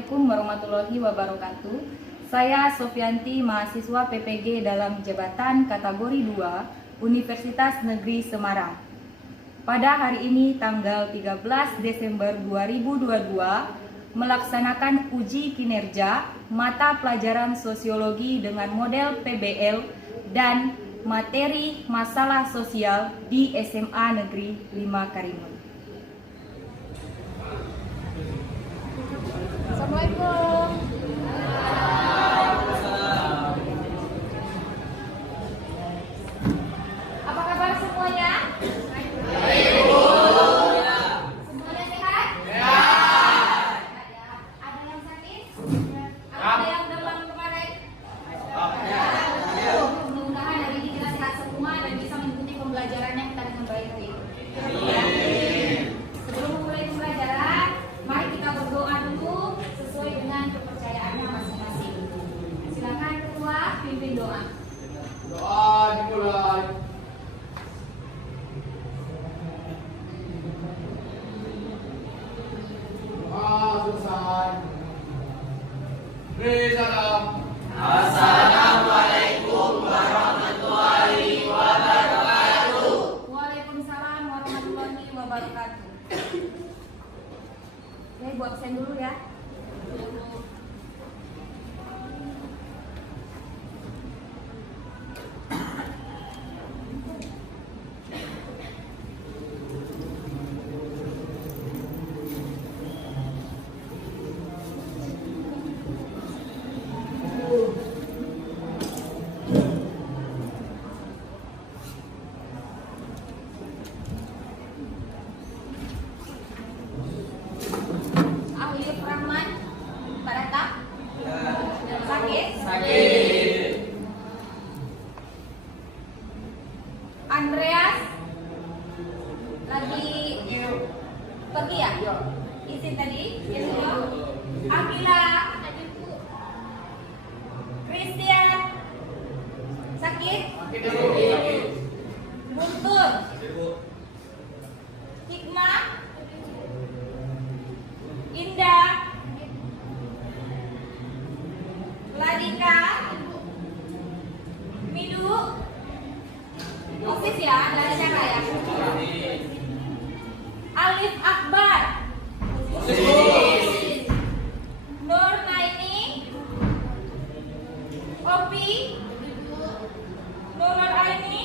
Assalamualaikum warahmatullahi wabarakatuh. Saya Sofianti, mahasiswa PPG dalam jabatan kategori 2 Universitas Negeri Semarang. Pada hari ini tanggal 13 Desember 2022 melaksanakan uji kinerja mata pelajaran sosiologi dengan model PBL dan materi masalah sosial di SMA Negeri 5 Karimun. Assalamualaikum. Apa kabar semuanya? Baik, Bu. Semuanya sehat? Ya. Ada yang sakit? Ada yang demam kemarin? Ya. Mudah-mudahan hari ini kita sehat semua dan bisa mengikuti pembelajarannya kita dengan baik. Sebelum memulai pembelajaran, mari kita berdoa dulu sesuai dengan kepercayaannya masing-masing. Silakan ketua pimpin doa. Doa dimulai. Doa selesai. Beri salam. Assalamualaikum warahmatullahi wabarakatuh. Waalaikumsalam warahmatullahi wabarakatuh. Ya, Ibu absen dulu ya. Alif Rahman Barata. Sakit? Sakit. Andreas lagi pergi ya? Izin tadi? Akila. Christian sakit? Guntur. Hikmah. Indah. Ladika. Midu. Osis ya, ada acara ya. Alif Akbar. Nur Naini. Opi. Nur Aini.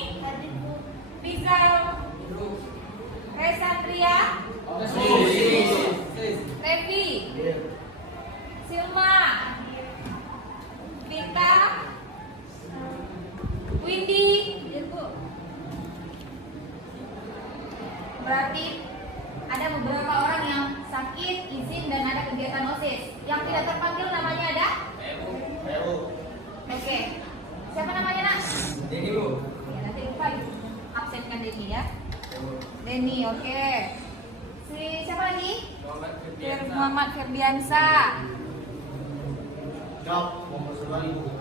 Rizal. Resandria. Revi. Silma. Rita. Windy. Berarti ada beberapa orang yang sakit, izin, dan ada kegiatan OSIS. Yang tidak terpanggil namanya ada? Oke. Siapa namanya, Nak? Denny, Bu. Ya, nanti lupa absenkan Denny ya. Denny, oke. Siapa lagi? Muhammad Firbiansa.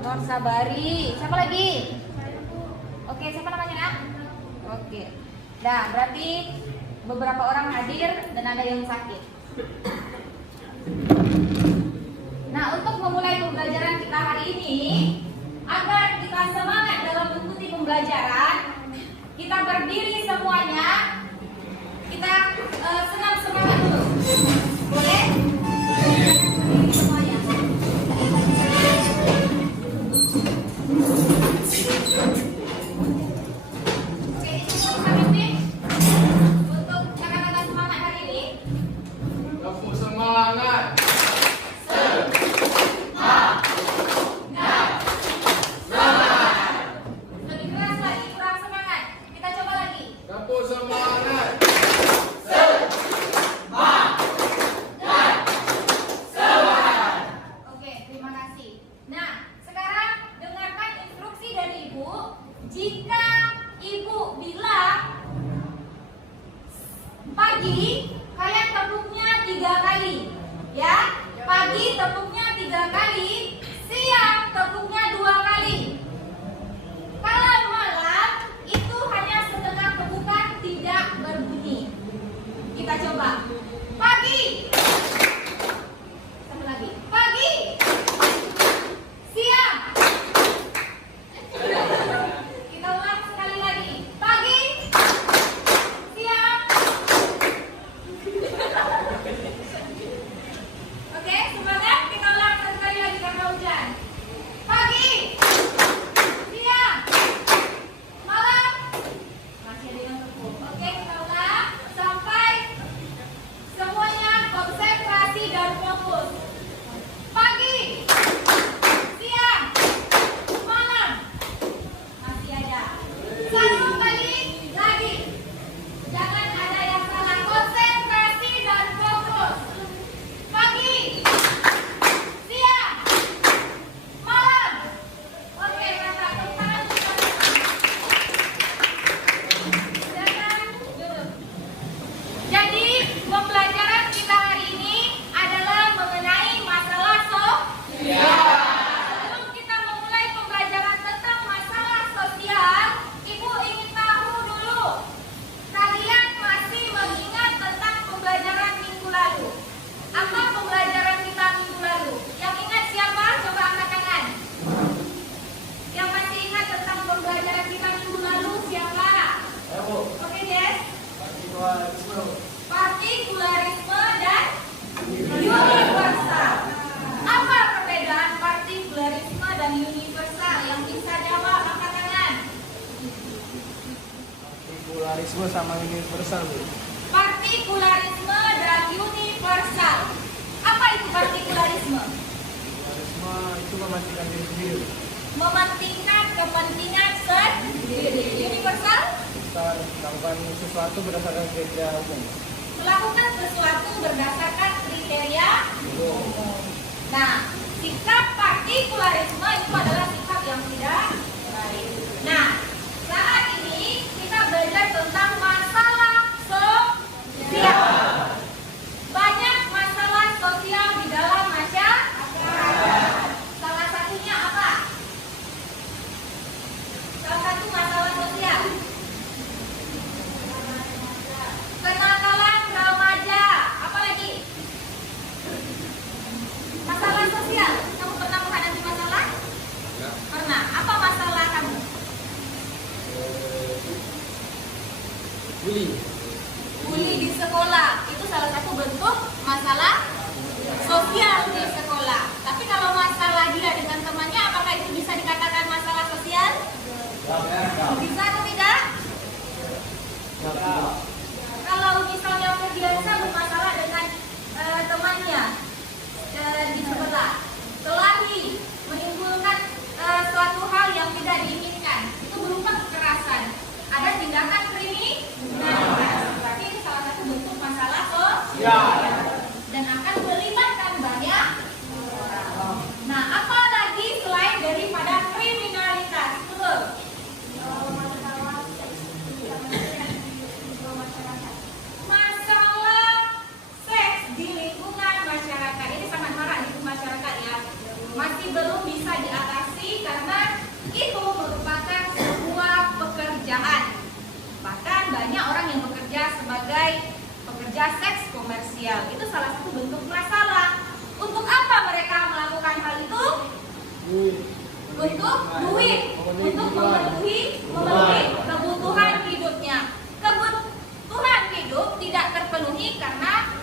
Nur Sabari. Siapa lagi? Oke, siapa namanya, Nak? Oke. Nah, berarti beberapa orang hadir dan ada yang sakit. Nah, untuk memulai pembelajaran kita hari ini, agar kita semangat dalam mengikuti pembelajaran, kita berdiri semuanya. Kita senam semangat dulu. Boleh? Semuanya. Oke, itu Pak Pimpin. Untuk kata-kata semangat hari ini. Kamu semangat. Lebih keras lagi, kurang semangat. Kita coba lagi. Kamu semangat. Oke, terima kasih. Nah, sekarang dengarkan instruksi dari Ibu. Jika Ibu bilang pagi, kalian tepuknya 3 kali. Ya, pagi tepuknya 3 kali, siang tepuknya 2 kali. Kalau malam, itu hanya setengah tepukan tidak berbunyi. Kita coba. Pagi. Satu lagi. Partikularisme dan universal. Apa perbedaan partikularisme dan universal? Yang bisa jawab angkat tangan. Partikularisme sama universal, Bu. Partikularisme dan universal. Apa itu partikularisme? Partikularisme itu mementingkan diri sendiri. Mementingkan kepentingan sendiri. Universal? Kita melakukan sesuatu berdasarkan kriteria umum. Melakukan sesuatu berdasarkan kriteria umum. Nah, sikap partikularisme itu adalah sikap yang tidak baik. Nah, saat ini kita belajar tentang masalah sosial. Banyak masalah sosial di dalam masyarakat. Salah satunya apa? Salah satu masalah sosial. Kenakalan remaja. Apa lagi? Masalah sosial. Kamu pernah menghadapi masalah? Pernah. Apa masalah kamu? Bully. Bully di sekolah. Itu salah satu bentuk masalah sosial di sekolah. Tapi kalau masalah dia dengan temannya, apakah itu bisa dikatakan masalah sosial? Bisa atau tidak? Kalau misalnya terbiasa bermasalah dengan temannya di sebelah, selalu menimbulkan suatu hal yang tidak diinginkan, itu berupa kekerasan, ada tindakan kriminalitas. Berarti ini salah satu bentuk masalah sosial dan akan melibatkan banyak orang. Nah, apa lagi selain daripada kriminalitas? Betul. Masalah seks di lingkungan masyarakat ini sangat marak di masyarakat ya. Masih belum bisa diatasi karena itu merupakan sebuah pekerjaan. Bahkan banyak orang yang bekerja sebagai pekerja seks komersial. Itu salah satu bentuk masalah. Untuk apa mereka melakukan hal itu? Untuk duit, untuk memenuhi kebutuhan hidupnya. Kebutuhan hidup tidak terpenuhi karena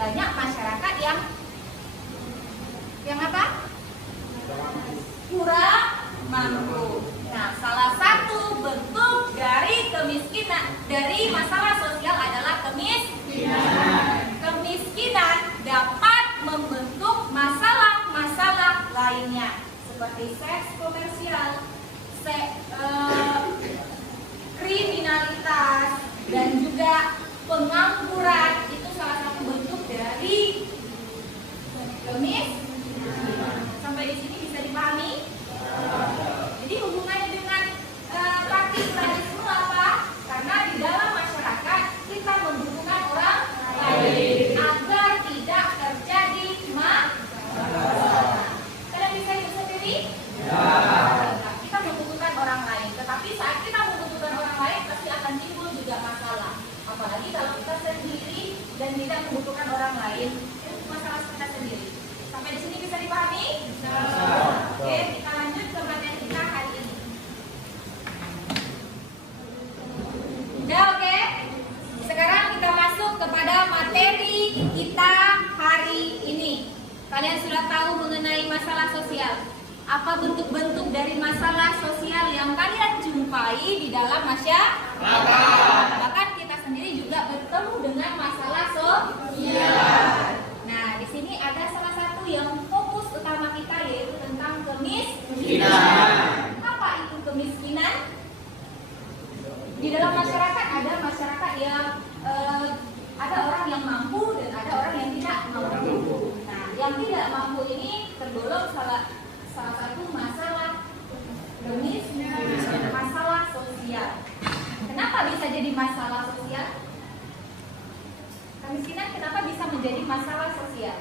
banyak masyarakat yang apa? Kurang mampu. Nah, salah satu bentuk dari kemiskinan, dari masalah sosial adalah kemiskinan. Kemiskinan dapat membentuk masalah-masalah lainnya seperti seks komersial, kriminalitas, dan juga pengangguran. Itu salah satu bentuk dari kemiskinan. Sampai di sini bisa dipahami? Jadi hubungannya dengan partikularisme apa? Karena di dalam masyarakat kita membutuhkan orang lain agar tidak terjadi masalah. Kalian bisa hidup sendiri? Kita membutuhkan orang lain. Tetapi saat kita membutuhkan orang lain pasti akan timbul juga masalah. Apalagi kalau kita sendiri dan tidak membutuhkan orang lain, itu masalah kita sendiri. Sampai di sini bisa dipahami? Oke, kita lanjut ke materi kita hari ini. Udah oke? Sekarang kita masuk kepada materi kita hari ini. Kalian sudah tahu mengenai masalah sosial. Apa bentuk-bentuk dari masalah sosial yang kalian jumpai di dalam masyarakat? Bahkan kita sendiri juga bertemu dengan masalah sosial. Nah, di sini ada salah satu yang fokus utama kita yaitu tentang kemiskinan. Apa itu kemiskinan? Di dalam masyarakat ada masyarakat yang ada orang yang mampu dan ada orang yang tidak mampu. Nah, yang tidak mampu ini tergolong salah satu masalah masalah sosial. Kenapa bisa jadi masalah sosial? Kemiskinan kenapa bisa menjadi masalah sosial?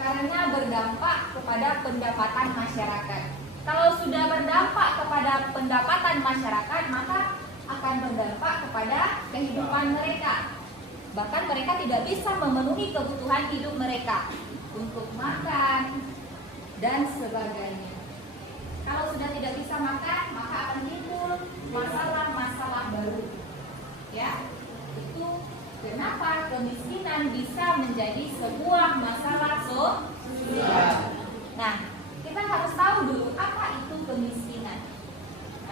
Karena berdampak kepada pendapatan masyarakat. Kalau sudah berdampak kepada pendapatan masyarakat, maka akan berdampak kepada kehidupan mereka. Bahkan mereka tidak bisa memenuhi kebutuhan hidup mereka untuk makan dan sebagainya. Kalau sudah tidak bisa makan, maka akan timbul masalah-masalah kemiskinan bisa menjadi sebuah masalah sosial. Nah, kita harus tahu dulu apa itu kemiskinan.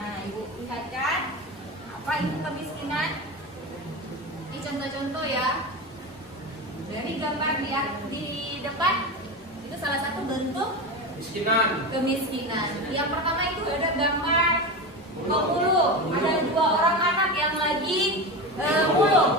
Nah, Ibu lihat kan, apa itu kemiskinan? Ini contoh-contoh ya. Dari gambar di depan, itu salah satu bentuk Miskinan. kemiskinan. Yang pertama itu ada gambar pemulung. Ada 2 orang anak yang lagi mulung.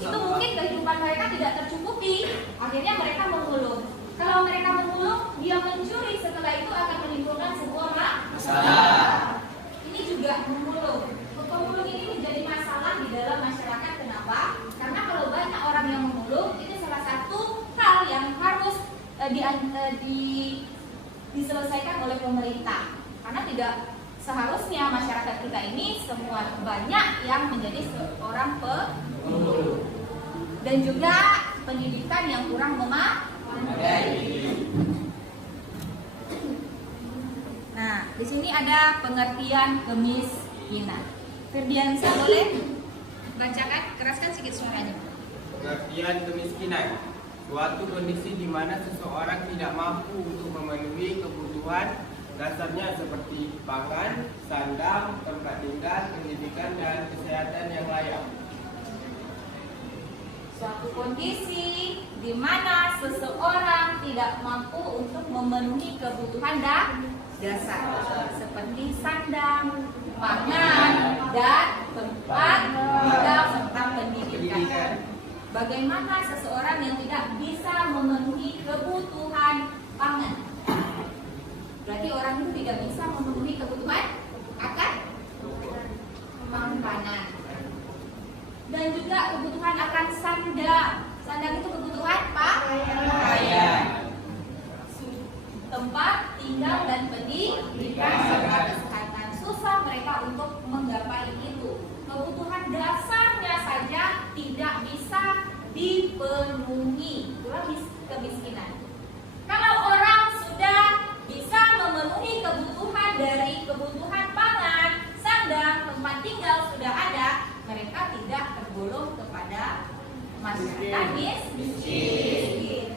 Itu mungkin kehidupan mereka tidak tercukupi, akhirnya mereka memulung. Kalau mereka memulung, dia mencuri, setelah itu akan menimbulkan sebuah masalah. Ini juga memulung. Pemulung ini menjadi masalah di dalam masyarakat. Kenapa? Karena kalau banyak orang yang memulung, itu salah satu hal yang harus diselesaikan oleh pemerintah. Karena tidak seharusnya masyarakat kita ini semua banyak yang menjadi seorang pemulung. Dan juga pendidikan yang kurang memadai. Nah, di sini ada pengertian kemiskinan. Firdiansa boleh bacakan, keraskan sedikit suaranya. Pengertian kemiskinan, suatu kondisi di mana seseorang tidak mampu untuk memenuhi kebutuhan dasarnya seperti pangan, sandang, tempat tinggal, pendidikan, dan kesehatan yang layak. Suatu kondisi di mana seseorang tidak mampu untuk memenuhi kebutuhan dasar seperti sandang, pangan, dan tempat tinggal serta pendidikan. Bagaimana seseorang yang tidak bisa memenuhi kebutuhan pangan? Berarti orang itu tidak bisa memenuhi kebutuhan akan makanan. Dan juga kebutuhan akan sandang. Sandang itu kebutuhan pakaian, tempat tinggal dan pendidikan serta kesehatan. Susah mereka untuk menggapai itu. Kebutuhan dasarnya saja tidak bisa dipenuhi. Itulah kemiskinan. Kalau orang sudah bisa memenuhi kebutuhan dari kebutuhan pangan, sandang, tempat tinggal sudah ada, mereka tidak tergolong kepada masyarakat miskin.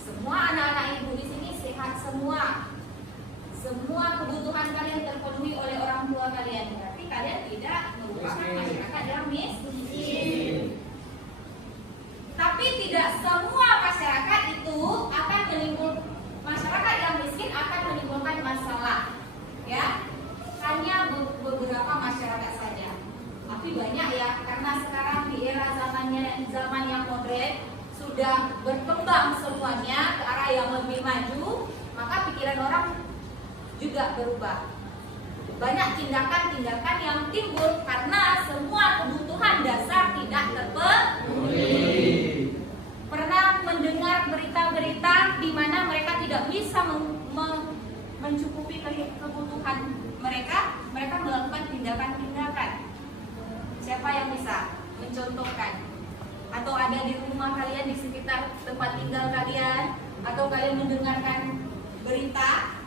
Semua anak-anak ibu di sini sehat semua. Semua kebutuhan kalian terpenuhi oleh orang tua kalian. Berarti kalian tidak merupakan masyarakat yang miskin. Tapi tidak semua masyarakat itu akan menimbulkan, masyarakat yang miskin akan menimbulkan masalah. Ya, hanya beberapa masyarakat saja. Tapi banyak ya, karena sekarang di era zaman yang modern sudah berkembang semuanya ke arah yang lebih maju, maka pikiran orang juga berubah. Banyak tindakan-tindakan yang timbul karena semua kebutuhan dasar tidak terpenuhi. Pernah mendengar berita-berita di mana mereka tidak bisa mencukupi kebutuhan mereka melakukan tindakan-tindakan. Siapa yang bisa mencontohkan? Atau ada di rumah kalian, di sekitar tempat tinggal kalian, atau kalian mendengarkan berita?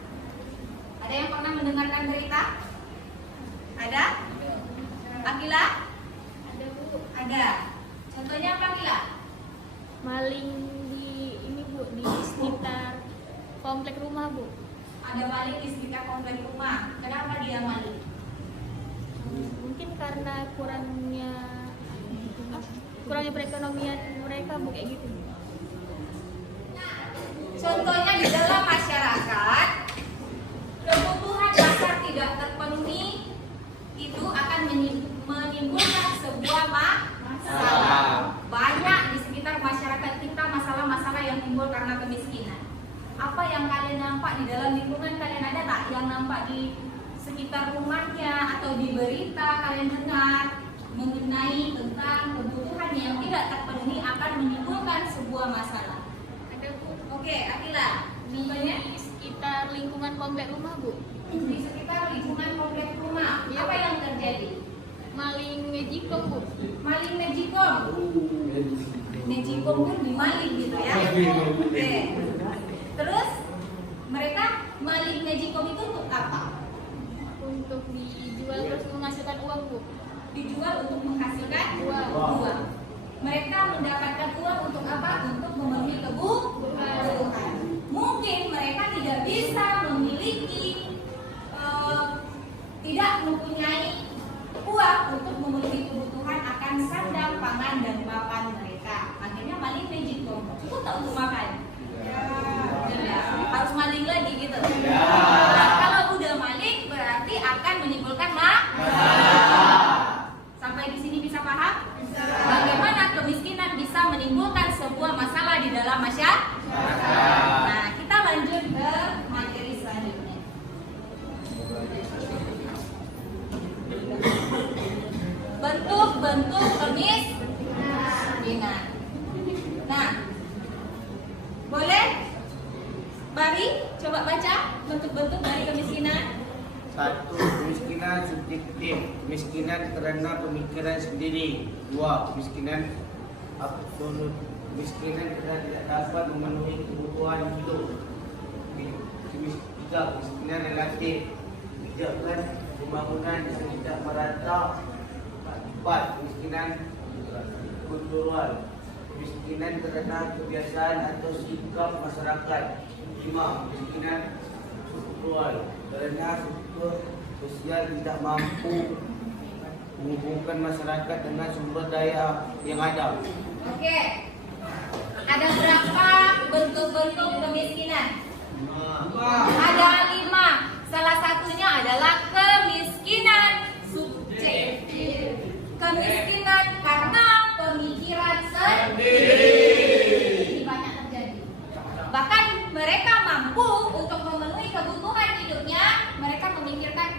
Ada yang pernah mendengarkan berita? Ada? Akila? Ada Bu, Ada. Contohnya apa, Akila? maling di ini Bu, di sekitar komplek rumah Bu. Ada maling di sekitar komplek rumah. Kenapa dia maling? Mungkin karena kurangnya perekonomian mereka Bu, kayak gitu. Contohnya di dalam masyarakat, kebutuhan dasar tidak terpenuhi, itu akan menimbulkan sebuah masalah. Banyak di sekitar masyarakat kita masalah-masalah yang timbul karena kemiskinan. Apa yang kalian nampak di dalam lingkungan kalian, ada tak yang nampak di sekitar rumahnya atau di berita kalian dengar mengenai tentang kebutuhan yang tidak terpenuhi akan menimbulkan sebuah masalah? Ada Bu, Oke, Akila, contohnya di sekitar lingkungan komplek rumah Bu. di sekitar lingkungan komplek rumah, apa yang terjadi? Maling Magicom Bu. Maling Magicom. Magicom pun dimaling gitu ya. Oke. Terus mereka maling Magicom itu untuk apa? Untuk dijual terus menghasilkan uang Bu. Dijual untuk menghasilkan Uang. uang. Mereka mendapatkan uang untuk apa? Untuk memenuhi kebutuhan. Mungkin mereka tidak bisa memiliki, tidak mempunyai uang untuk memenuhi kebutuhan akan sandang, pangan, dan papan mereka. Akhirnya maling magic dong. Cukup tak untuk makan? Tidak. Harus maling lagi gitu. Nah, kalau udah maling berarti akan menimbulkan Sampai di sini bisa paham? Bagaimana kemiskinan bisa menimbulkan sebuah masalah di dalam masyarakat? Nah, kita lanjut ke materi selanjutnya. Bentuk-bentuk kemiskinan. Nah, boleh Bari coba baca bentuk-bentuk dari kemiskinan. 1. Kemiskinan subjektif, kemiskinan karena pemikiran sendiri. 2. Kemiskinan absolut, kemiskinan karena tidak dapat memenuhi kebutuhan hidup. 3. Kemiskinan relatif, kebijakan pembangunan yang tidak merata. 4. Kemiskinan kultural, kemiskinan karena kebiasaan atau sikap masyarakat. 5. Kemiskinan struktural, karena struktur sosial tidak mampu menghubungkan masyarakat dengan sumber daya yang ada. Oke. Ada berapa bentuk-bentuk kemiskinan? 5. Ada 5. Salah satunya adalah kemiskinan subjektif. Kemiskinan karena pemikiran sendiri. Ini banyak terjadi. Bahkan mereka mampu untuk memenuhi kebutuhan hidupnya, mereka memikirkan,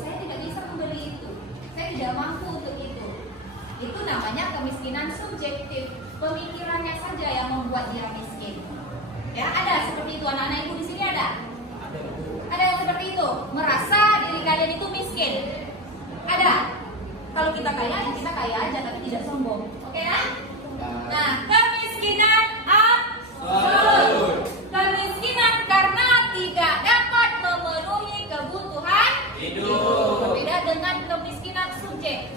saya tidak bisa membeli itu, saya tidak mampu untuk itu. Itu namanya kemiskinan subjektif. Pemikirannya saja yang membuat dia miskin. Ya, ada seperti itu. Anak-anak ibu di sini ada? Ada yang seperti itu, merasa diri kalian itu miskin. Ada. Kalau kita kaya, ya kita kaya aja, tapi tidak sombong. Oke ya? Nah, kemiskinan absolut. Kemiskinan karena tidak dapat memenuhi kebutuhan hidup. Berbeda dengan kemiskinan subjek.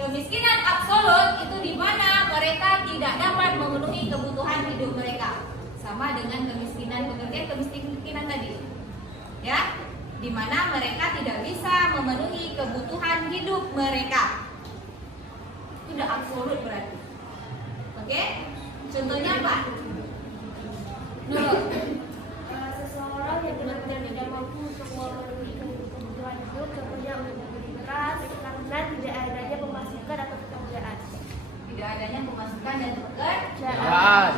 Kemiskinan absolut itu di mana mereka tidak dapat memenuhi kebutuhan hidup mereka. Sama dengan kemiskinan pekerjaan, kemiskinan tadi. Ya, di mana mereka tidak bisa memenuhi kebutuhan hidup mereka. Itu udah absolut berarti. Oke? Contohnya apa? Nurul. Seseorang yang benar-benar tidak mampu untuk memenuhi kebutuhan hidup, contohnya untuk membeli beras, karena tidak adanya pemasukan atau pekerjaan. Tidak adanya pemasukan dan pekerjaan.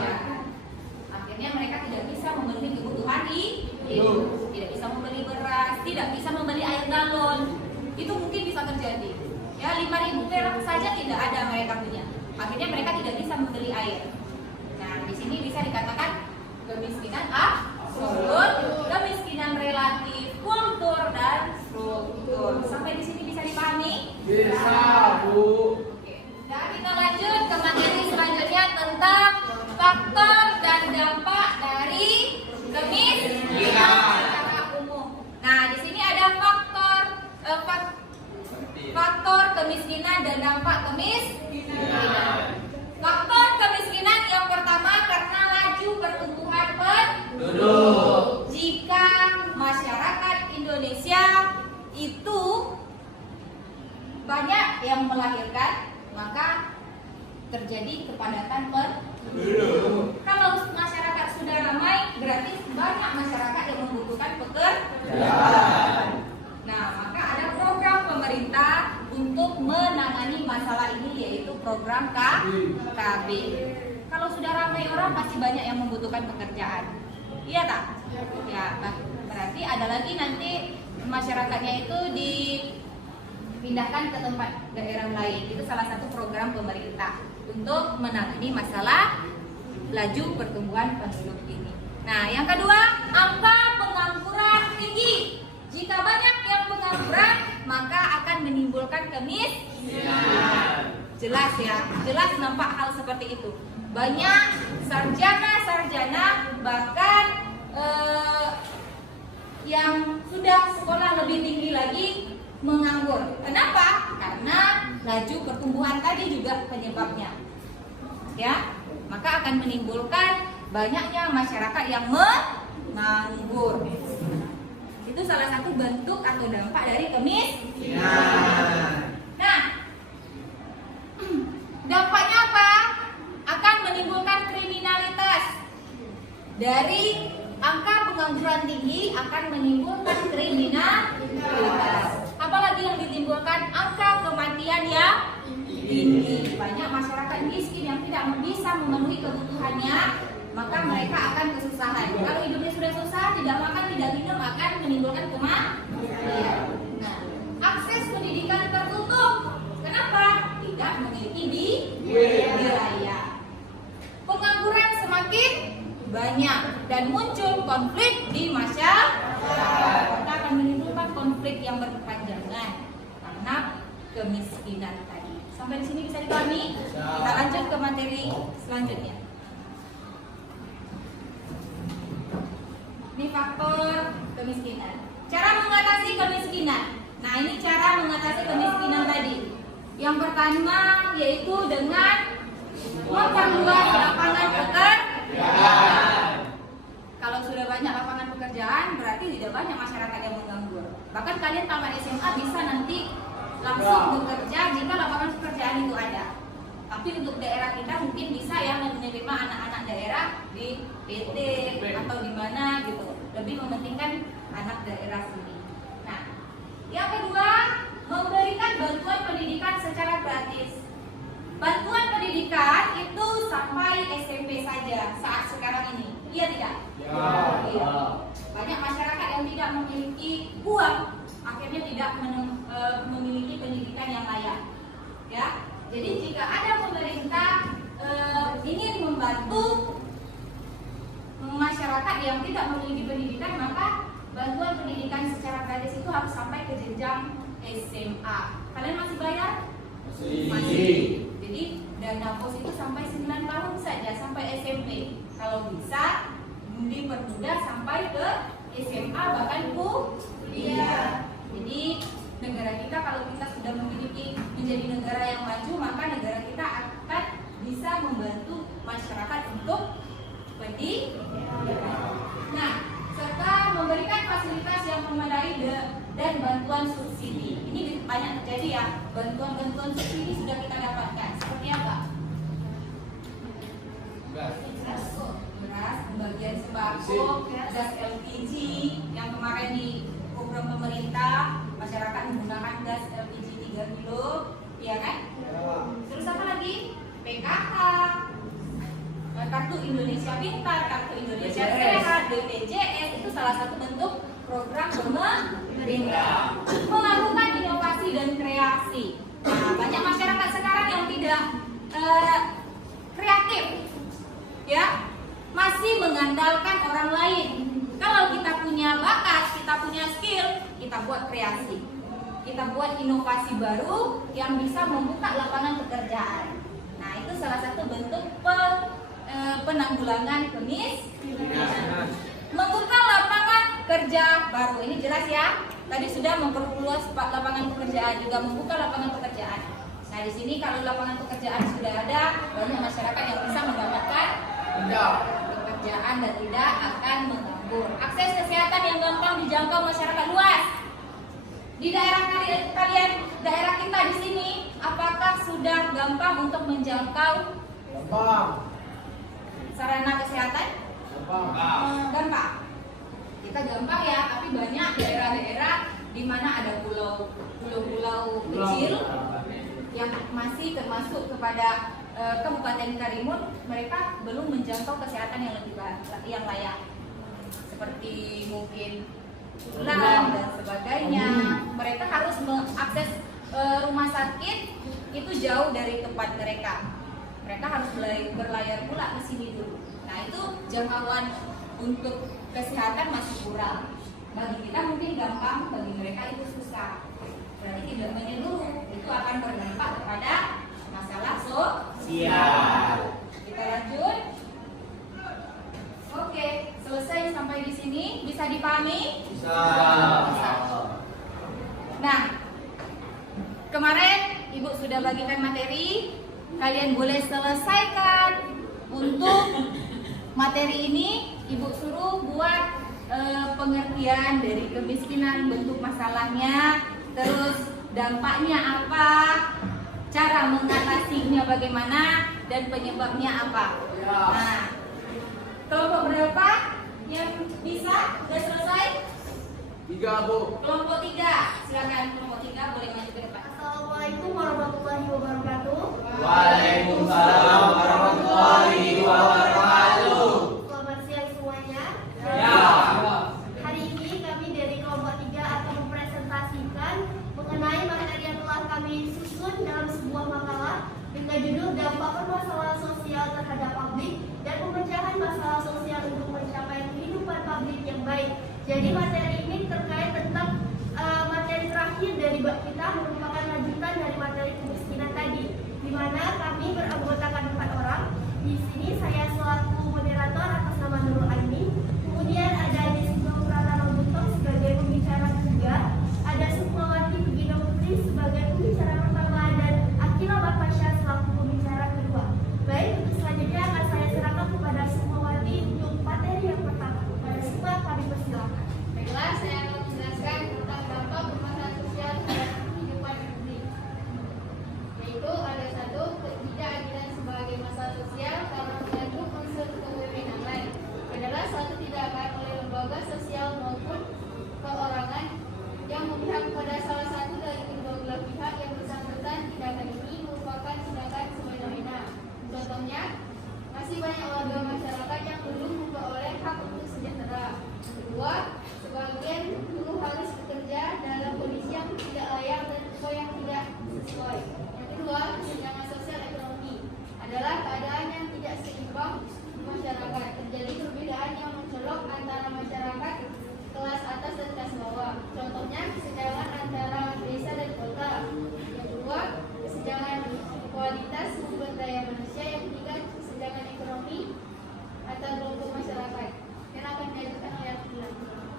Akhirnya mereka tidak bisa memenuhi kebutuhan hidup. Tidak bisa membeli beras, tidak bisa membeli air galon. Itu mungkin bisa terjadi. Ya, 5.000 perak saja tidak ada mereka punya. Akhirnya mereka tidak bisa membeli air. Nah, di sini bisa dikatakan kemiskinan absolut, kemiskinan relatif, kultur dan struktur. Sampai di sini bisa dipahami? Bisa, Bu. Oke. Nah, kita lanjut ke materi selanjutnya tentang faktor dan dampak dari kemiskinan secara umum. Nah, di sini ada faktor kemiskinan dan dampak kemiskinan. Faktor kemiskinan yang pertama karena laju pertumbuhan penduduk. Jika masyarakat Indonesia itu banyak yang melahirkan, maka terjadi kepadatan penduduk. Kalau masyarakat sudah ramai, berarti banyak masyarakat yang membutuhkan pekerjaan. Nah, maka ada program pemerintah untuk menangani masalah ini, yaitu program KB. Kalau sudah ramai orang, pasti banyak yang membutuhkan pekerjaan. Iya tak? Ya, berarti ada lagi nanti masyarakatnya itu dipindahkan ke tempat daerah lain. Itu salah satu program pemerintah untuk menangani masalah laju pertumbuhan penduduk ini. Nah, yang kedua, angka pengangguran tinggi. Jika banyak yang pengangguran, maka akan menimbulkan kemiskinan. Jelas ya, jelas nampak hal seperti itu. Banyak sarjana, bahkan yang sudah sekolah lebih tinggi lagi menganggur. Kenapa? Karena laju pertumbuhan tadi juga penyebabnya. ya, maka akan menimbulkan banyaknya masyarakat yang menganggur. Itu salah satu bentuk atau dampak dari kemiskinan. Nah, dampaknya apa? Akan menimbulkan kriminalitas. Dari angka pengangguran tinggi akan menimbulkan kriminalitas. Apalagi yang ditimbulkan angka kematian yang tinggi. Banyak masyarakat miskin yang tidak bisa memenuhi kebutuhannya, maka mereka akan kesusahan. Kalau hidupnya sudah susah, tidak makan, tidak minum, akan menimbulkan kematian. Nah, akses pendidikan tertutup. Kenapa? Tidak memiliki biaya. Pengangguran semakin banyak dan muncul konflik di masyarakat. Maka akan menimbulkan konflik yang berkepanjangan karena kemiskinan tadi. Sampai di sini bisa dipahami? Kita lanjut ke materi selanjutnya. Ini faktor kemiskinan. Cara mengatasi kemiskinan. Nah, ini cara mengatasi kemiskinan tadi. Yang pertama yaitu dengan memperluas lapangan pekerjaan. Kalau sudah banyak lapangan pekerjaan, berarti tidak banyak masyarakat yang menganggur. Bahkan kalian tamat SMA bisa nanti langsung bekerja jika lapangan pekerjaan itu ada. Tapi untuk daerah kita mungkin bisa ya menerima anak-anak daerah di PT atau di mana gitu. Lebih mementingkan anak daerah sini. Nah, yang kedua, memberikan bantuan pendidikan secara gratis. Bantuan pendidikan itu sampai SMP saja saat sekarang ini. Iya tidak? Iya. Banyak masyarakat yang tidak memiliki uang, akhirnya tidak memiliki pendidikan yang layak. Ya. Jadi jika ada pemerintah ingin membantu masyarakat yang tidak memiliki pendidikan, maka bantuan pendidikan secara gratis itu harus sampai ke jenjang SMA. Kalian masih bayar? Masih. Jadi dana pos itu sampai 9 tahun saja, sampai SMP. Kalau bisa dipermudah sampai ke SMA bahkan kuliah. Jadi negara kita, kalau kita sudah memiliki menjadi negara yang maju, maka negara kita akan bisa membantu masyarakat untuk pendidikan. Nah, serta memberikan fasilitas yang memadai dan bantuan subsidi. Ini banyak terjadi ya, bantuan subsidi sudah kita dapatkan. Seperti apa? Beras, pembagian sembako, gas LPG yang kemarin di program pemerintah, masyarakat menggunakan gas LPG 3 kilo, iya kan? Terus apa lagi? PKH, Kartu Indonesia Pintar, Kartu Indonesia Sehat, BPJS, itu salah satu bentuk program pemerintah. Melakukan inovasi dan kreasi. Nah, banyak masyarakat sekarang yang tidak kreatif, ya, masih mengandalkan orang lain. Kalau kita punya bakat, kita punya skill, kita buat kreasi, kita buat inovasi baru yang bisa membuka lapangan pekerjaan. Nah, itu salah satu bentuk penanggulangan kemiskinan. Membuka lapangan kerja baru, ini jelas ya. Tadi sudah memperluas lapangan pekerjaan, juga membuka lapangan pekerjaan. Nah, di sini kalau lapangan pekerjaan sudah ada, banyak masyarakat yang bisa mendapatkan pekerjaan dan tidak akan menganggur. Akses kesehatan yang gampang dijangkau masyarakat luas. Di daerah kalian, daerah kita di sini, apakah sudah gampang untuk menjangkau sarana kesehatan? Gampang. Kita gampang ya, tapi banyak daerah-daerah di mana ada pulau-pulau kecil yang masih termasuk kepada Kabupaten Karimun, mereka belum menjangkau kesehatan yang lebih yang layak, seperti mungkin tulang dan sebagainya. Mereka harus mengakses rumah sakit itu jauh dari tempat mereka. Mereka harus berlayar pula ke sini dulu. Nah, itu jangkauan untuk kesehatan masih kurang. Bagi kita mungkin gampang, bagi mereka itu susah. Berarti tidak menyeluruh, itu akan berdampak kepada masalah sosial. Kita lanjut. Oke, selesai sampai di sini. Bisa dipahami? Bisa. Nah, kemarin Ibu sudah bagikan materi kalian boleh selesaikan. Untuk materi ini Ibu suruh buat pengertian dari kemiskinan, bentuk masalahnya, terus dampaknya apa, cara mengatasinya bagaimana, dan penyebabnya apa. Nah, kelompok berapa yang bisa? Sudah selesai? 3, Bu. Kelompok 3, silakan kelompok 3 boleh maju ke depan. Assalamualaikum warahmatullahi wabarakatuh. Waalaikumsalam warahmatullahi wabarakatuh. Selamat siang semuanya. Ya. Hari ini kami dari kelompok 3 akan mempresentasikan mengenai materi yang telah kami susun dalam sebuah makalah dengan judul dampak permasalahan sosial terhadap publik dan pemecahan masalah sosial untuk mencapai kehidupan publik yang baik. Jadi materi ini terkait tentang materi terakhir dari bab kita, merupakan lanjutan dari materi kemiskinan tadi, di mana kami beranggotakan 4 orang. Di sini saya selaku moderator atas nama Nurul Aini, kemudian ada Jessica Pratama Butong sebagai pembicara ketiga, ada Sukmawati Pegida Putri sebagai pembicara pertama, dan Akila Batpasya selaku pembicara kedua. Baik, untuk selanjutnya akan saya serahkan kepada Sukmawati untuk materi yang pertama. Pada Sukma, kami persilakan. Baiklah, saya akan menjelaskan tentang dampak permasalahan sosial terhadap kehidupan publik. Yaitu ada 1, ketidakadilan sebagai masalah sosial karena mengandung unsur kewenangan. Adalah suatu tindakan oleh lembaga sosial maupun perorangan yang memihak kepada salah satu dari kedua belah pihak yang bersangkutan. Tindakan ini merupakan tindakan semena-mena. Contohnya, masih banyak warga masyarakat yang belum memperoleh hak untuk sejahtera. Kedua, sebagian buruh harus bekerja dalam kondisi yang tidak layak dan yang tidak sesuai. Yang kedua, kesenjangan sosial ekonomi adalah keadaan yang tidak seimbang di masyarakat. Terjadi perbedaan yang mencolok antara masyarakat kelas atas dan kelas bawah. Contohnya, kesenjangan antara desa dan kota. Yang kedua, kesenjangan kualitas sumber daya manusia. Yang ketiga, kesenjangan ekonomi antar kelompok masyarakat. Yang akan diajukan oleh Abdullah.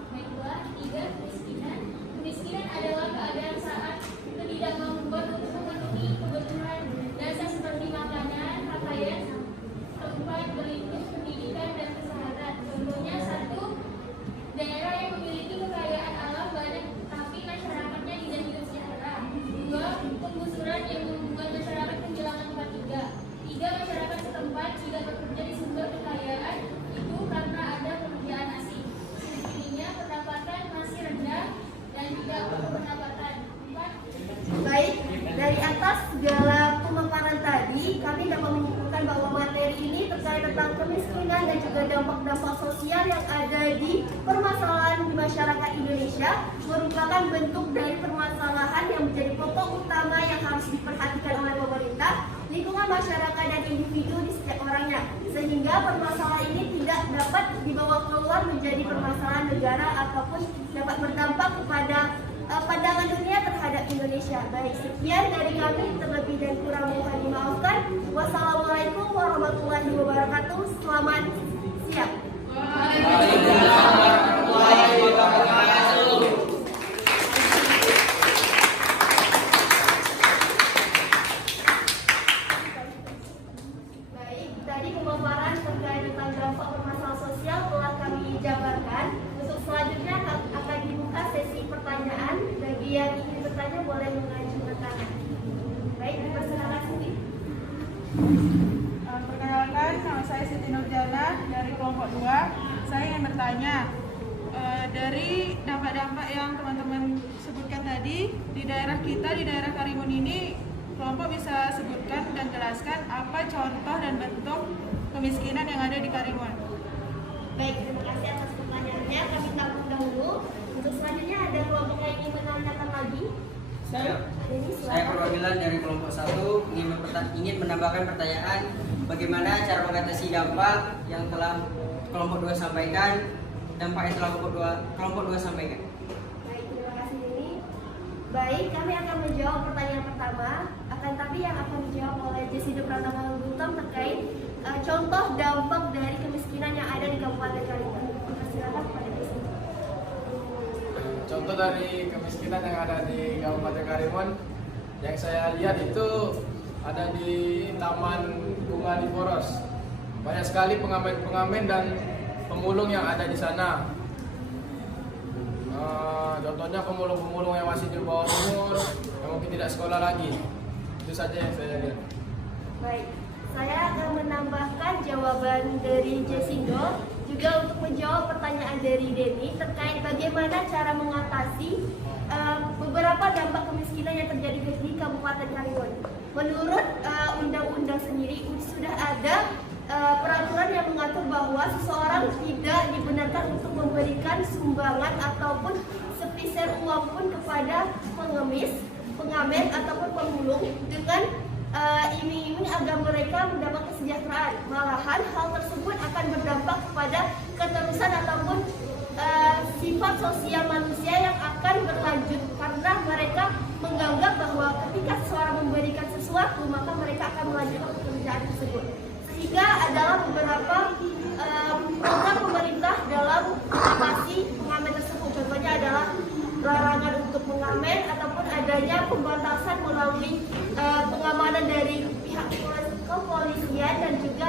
Baiklah, 3, kemiskinan. Kemiskinan adalah keadaan saat ketidakmampuan untuk memenuhi kebutuhan dasar seperti makanan, pakaian, tempat berlindung, pendidikan, dan kesehatan. Contohnya 1, daerah yang memiliki kekayaan alam banyak tapi masyarakatnya tidak hidup sejahtera. 2, penggusuran yang membuat masyarakat kehilangan tempat tinggal. 3, masyarakat setempat tidak bekerja di sumber kekayaan itu karena ada pekerjaan asing. Selebihnya pendapatan masih rendah dan tidak berpendapatan. 4, Baik, dari atas segala pemaparan tadi, kami dapat menyimpulkan bahwa materi ini terkait tentang kemiskinan dan juga dampak-dampak sosial yang ada di permasalahan di masyarakat Indonesia merupakan bentuk dari permasalahan yang menjadi pokok utama yang harus diperhatikan oleh pemerintah, lingkungan masyarakat dan individu di setiap orangnya, sehingga permasalahan ini tidak dapat dibawa keluar menjadi permasalahan negara ataupun dapat berdampak kepada pandangan dunia terhadap Indonesia. Baik, sekian dari kami, terlebih dan kurang mohon dimaafkan. Wassalamualaikum warahmatullahi wabarakatuh. Selamat siang. Waalaikumsalam warahmatullahi wabarakatuh. Baik, tadi pemaparan terkait tentang dampak permasalahan sosial telah kami jabarkan. Untuk selanjutnya akan dibuka sesi pertanyaan. Bagi yang ingin bertanya boleh mengajukan tangan. Baik, dipersilakan Siti. Perkenalkan, nama saya Siti Nurjana dari kelompok 2. Saya ingin bertanya, dari dampak-dampak yang teman-teman sebutkan tadi, di daerah kita, di daerah Karimun ini, kelompok bisa sebutkan dan jelaskan apa contoh dan bentuk kemiskinan yang ada di Karimun. Baik, terima kasih atas pertanyaannya. Kami tampung dahulu. Untuk selanjutnya ada kelompok yang ingin menanyakan lagi. Saya silakan. perwakilan dari kelompok 1 ingin menambahkan pertanyaan bagaimana cara mengatasi dampak yang telah kelompok 2 sampaikan, dampak yang telah kelompok 2 sampaikan. Baik, terima kasih Nini. Baik, kami akan menjawab pertanyaan pertama. Akan tapi yang akan dijawab oleh Jessica Pratama Butong terkait contoh dampak dari kemiskinan yang ada di Kabupaten Karimun. Silakan kepada Jessica. Contoh dari kemiskinan yang ada di Kabupaten Karimun yang saya lihat itu ada di Taman Bunga di Poros. Banyak sekali pengamen-pengamen dan pemulung yang ada di sana. Contohnya pemulung-pemulung yang masih di bawah umur, yang mungkin tidak sekolah lagi. Itu saja yang saya lihat. Baik, saya akan menambahkan jawaban dari Jessindo juga untuk menjawab pertanyaan dari Denny terkait bagaimana cara mengatasi beberapa dampak kemiskinan yang terjadi di Kabupaten Karimun. Menurut undang-undang sendiri sudah ada peraturan yang mengatur bahwa seseorang tidak dibenarkan untuk memberikan sumbangan ataupun sepeser uang pun kepada pengemis, pengamen ataupun pemulung dengan iming-iming agar mereka mendapat kesejahteraan. Malahan hal tersebut akan berdampak kepada keterusan ataupun sifat sosial manusia yang akan berlanjut karena mereka menganggap bahwa ketika seseorang memberikan sesuatu maka mereka akan melanjutkan pekerjaan tersebut. Sehingga adalah beberapa program pemerintah dalam mengatasi pengamen tersebut. Contohnya adalah larangan untuk mengamen ataupun adanya pembatasan melalui pengamanan dari pihak kepolisian dan juga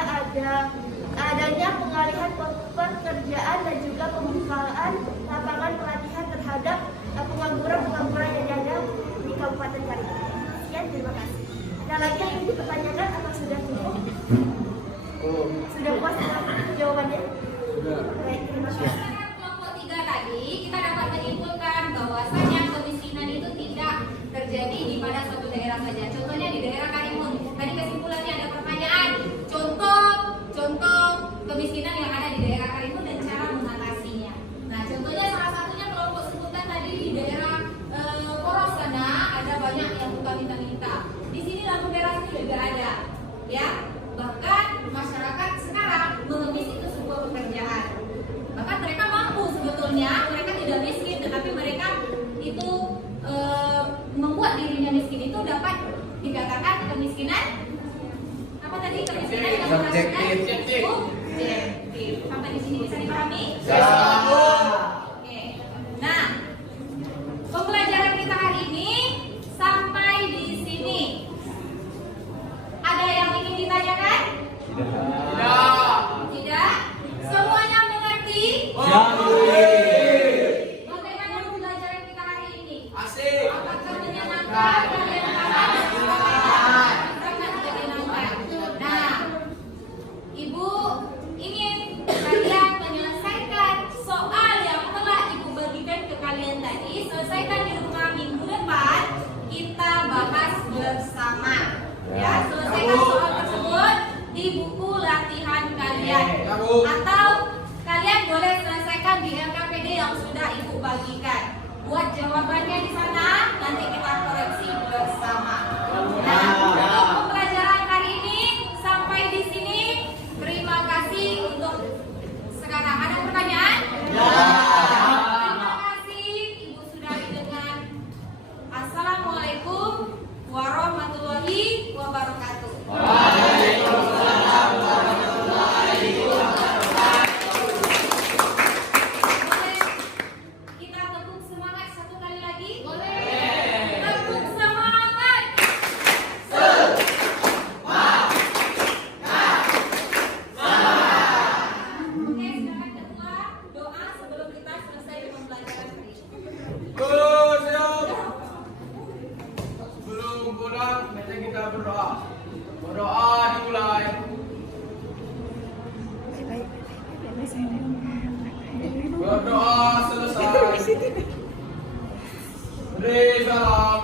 adanya pengalihan pekerjaan dan juga pembukaan lapangan pelatihan terhadap pengangguran yang ada di Kabupaten Karimun. Sekian, terima kasih. Ada lagi yang ingin dipertanyakan atau sudah cukup? Sudah puas dengan jawabannya? Sudah. Baik, terima kasih. Kelompok 3 tadi kita dapat menyimpulkan bahwasanya kemiskinan itu tidak terjadi di pada suatu daerah saja. Contohnya di daerah Karimun. Tadi kesimpulannya ada pertanyaan. Contoh kemiskinan yang ada di daerah Karimun dan cara mengatasinya. Nah, contohnya salah satunya kelompok sebutkan tadi di daerah Poros sana ada banyak yang buka minta-minta. Di sini lampu merah itu juga ada, ya. Bahkan masyarakat sekarang mengemis itu sebuah pekerjaan. Bahkan mereka mampu sebetulnya, mereka tidak miskin, tetapi mereka itu membuat dirinya miskin itu dapat dikatakan kemiskinan apa tadi? Kemiskinan yang menghasilkan objektif. Sampai di sini bisa dipahami? Oke. Nah, pembelajaran kita hari ini sampai di sini. Ada yang ingin ditanyakan? Tidak. Semuanya mengerti? Bagaimana pembelajaran kita hari ini? Asik. Apakah menyenangkan? Sangat menyenangkan. Nah, Ibu ingin kalian menyelesaikan soal yang telah Ibu bagikan ke kalian tadi. Selesaikan di rumah minggu depan. Kita bahas bersama. Ya, selesaikan soal tersebut di buku latihan kalian. Atau kalian boleh selesaikan di LKPD yang sudah Ibu bagikan. Buat jawabannya di sana, nanti kita koreksi bersama. Nah, untuk pembelajaran hari ini sampai di sini. Terima kasih untuk sekarang. Ada pertanyaan? Terima kasih. Ibu sudahi dengan Assalamualaikum warahmatullahi wabarakatuh. Boleh kita tepuk semangat satu kali lagi? Boleh. Tepuk semangat. Oke, silakan ketua doa sebelum kita selesai dengan pembelajaran hari ini. Sebelum pulang, mari kita berdoa. Berdoa dimulai. Berdoa selesai. Beri salam.